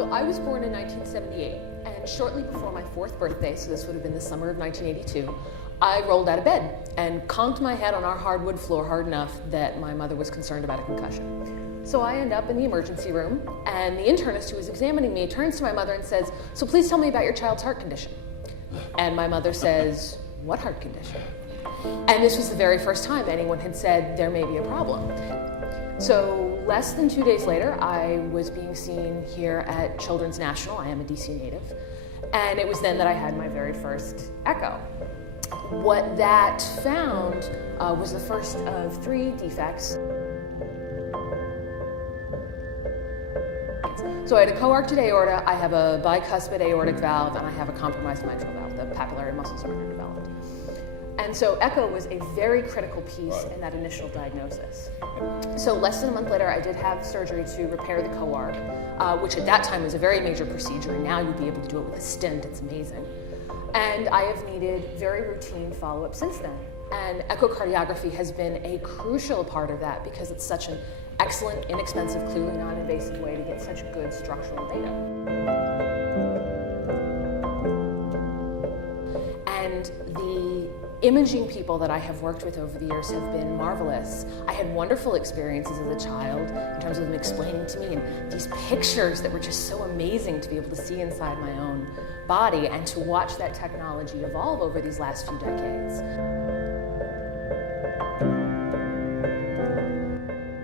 So I was born in 1978, and shortly before my 4th birthday, so this would have been the summer of 1982, I rolled out of bed and conked my head on our hardwood floor hard enough that my mother was concerned about a concussion. So I end up in the emergency room, and the internist who was examining me turns to my mother and says, "So please tell me about your child's heart condition." And my mother says, "What heart condition?" And this was the very first time anyone had said there may be a problem. So less than 2 days later, I was being seen here at Children's National. I am a DC native. And it was then that I had my very first echo. What that found was the first of 3 defects. So I had a coarcted aorta, I have a bicuspid aortic valve, and I have a compromised mitral valve. The papillary muscles are underdeveloped. And so echo was a very critical piece in that initial diagnosis. So less than a month later, I did have surgery to repair the coarc, which at that time was a very major procedure, and now you'd be able to do it with a stent. It's amazing. And I have needed very routine follow-up since then. And echocardiography has been a crucial part of that because it's such an excellent, inexpensive, clearly non-invasive way to get such good structural data. And the imaging people that I have worked with over the years have been marvelous. I had wonderful experiences as a child in terms of them explaining to me and these pictures that were just so amazing to be able to see inside my own body and to watch that technology evolve over these last few decades.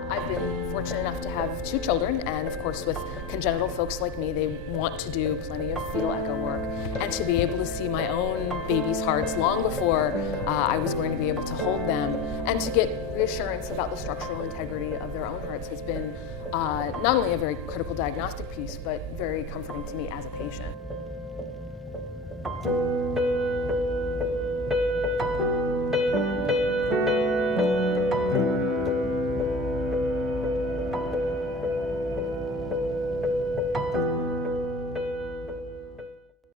I've been fortunate enough to have 2 children, and of course with congenital folks like me, they want to do plenty of fetal echo work, and to be able to see my own babies' hearts long before I was going to be able to hold them, and to get reassurance about the structural integrity of their own hearts has been not only a very critical diagnostic piece, but very comforting to me as a patient.